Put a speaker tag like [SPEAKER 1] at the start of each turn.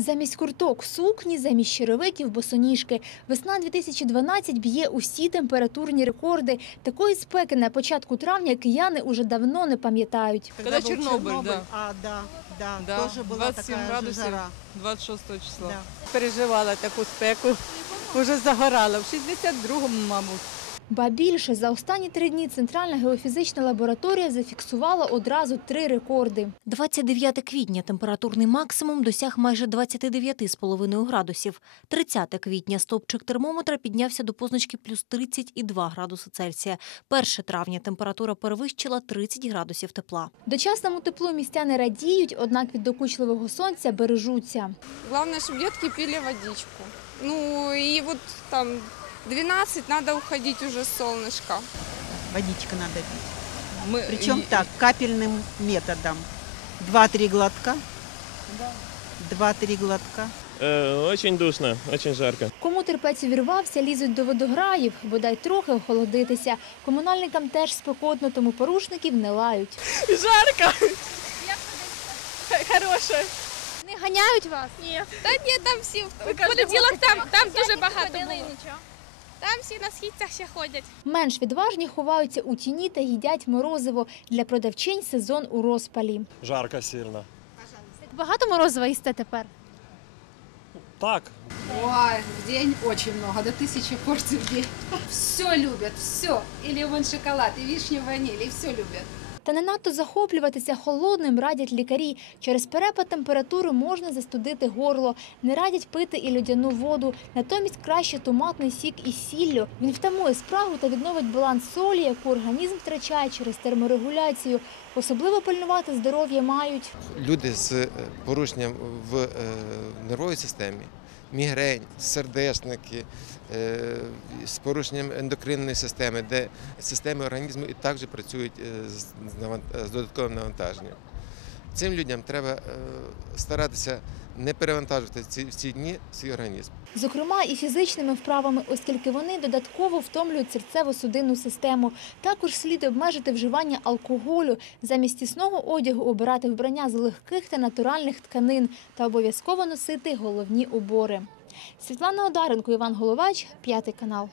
[SPEAKER 1] Замість курток – сукні, замість черевиків – босоніжки. Весна 2012 б'є усі температурні рекорди. Такої спеки на початку травня кияни уже давно не пам'ятають.
[SPEAKER 2] Когда
[SPEAKER 3] был
[SPEAKER 2] Чернобыль, да.
[SPEAKER 3] А, да, да,
[SPEAKER 2] Да,
[SPEAKER 3] тоже была
[SPEAKER 2] 27
[SPEAKER 3] такая же
[SPEAKER 2] градусів.
[SPEAKER 3] жара.
[SPEAKER 2] 26 числа.
[SPEAKER 3] Да.
[SPEAKER 4] переживала таку спеку. Уже загорала в 62-му, мабуть.
[SPEAKER 1] Ба більше, за останні три дні Центральна геофізична лабораторія зафіксувала одразу три рекорди.
[SPEAKER 5] 29 квітня температурний максимум досяг майже 29,5 градусів. 30 квітня стовпчик термометра піднявся до позначки плюс 30,2 градуси Цельсія. 1 травня температура перевищила 30 градусів тепла.
[SPEAKER 1] Дочасному теплу містяни радіють, однак від докучливого сонця бережуться.
[SPEAKER 6] Главное, чтобы детки пили водичку. Ну и вот там 12 надо уходить уже с солнышка.
[SPEAKER 3] Водичка надо пить.
[SPEAKER 2] Ми,
[SPEAKER 3] Причем
[SPEAKER 2] і-
[SPEAKER 3] так, капельным методом. Два-три глотка. Два-три глотка.
[SPEAKER 7] Э, Очень душно, очень жарко.
[SPEAKER 1] Кому терпець увірвався, лізуть до водограїв, бодай трохи охолодитися. Комунальникам теж спекотно, тому порушників не лають.
[SPEAKER 8] Хороше. Не ганяють вас? Ні.
[SPEAKER 6] Та ні, там всі в
[SPEAKER 8] В
[SPEAKER 6] понеділок там, там дуже багато
[SPEAKER 8] ходили,
[SPEAKER 6] було. Там всі на східцях ще ходять.
[SPEAKER 1] Менш відважні ховаються у тіні та їдять морозиво. Для продавчинь сезон у розпалі.
[SPEAKER 9] Жарко сильно.
[SPEAKER 8] Багато морозива їсте тепер?
[SPEAKER 9] Так,
[SPEAKER 10] Ой, в день очень много, до тысячи порций в день. Все любят, все. И лимон шоколад, и вишню ваниль, и все любят.
[SPEAKER 1] Та не надто захоплюватися холодним радять лікарі. Через перепад температури можна застудити горло. Не радять пити і льодяну воду. Натомість краще томатний сік із сіллю. Він втамує спрагу та відновить баланс солі, яку організм втрачає через терморегуляцію. Особливо пильнувати здоров'я мають.
[SPEAKER 11] люди з е, порушенням в е, нервовій системі, мігрень, сердечники, е, з порушенням ендокринної системи, де системи організму і також працюють е, з, додатковим навантаженням. Цим людям треба е, старатися не перевантажувати ці, в ці дні свій організм.
[SPEAKER 1] Зокрема, і фізичними вправами, оскільки вони додатково втомлюють серцево-судинну систему. Також слід обмежити вживання алкоголю, замість тісного одягу обирати вбрання з легких та натуральних тканин та обов'язково носити головні убори. Світлана Одаренко, Іван Головач, п'ятий канал.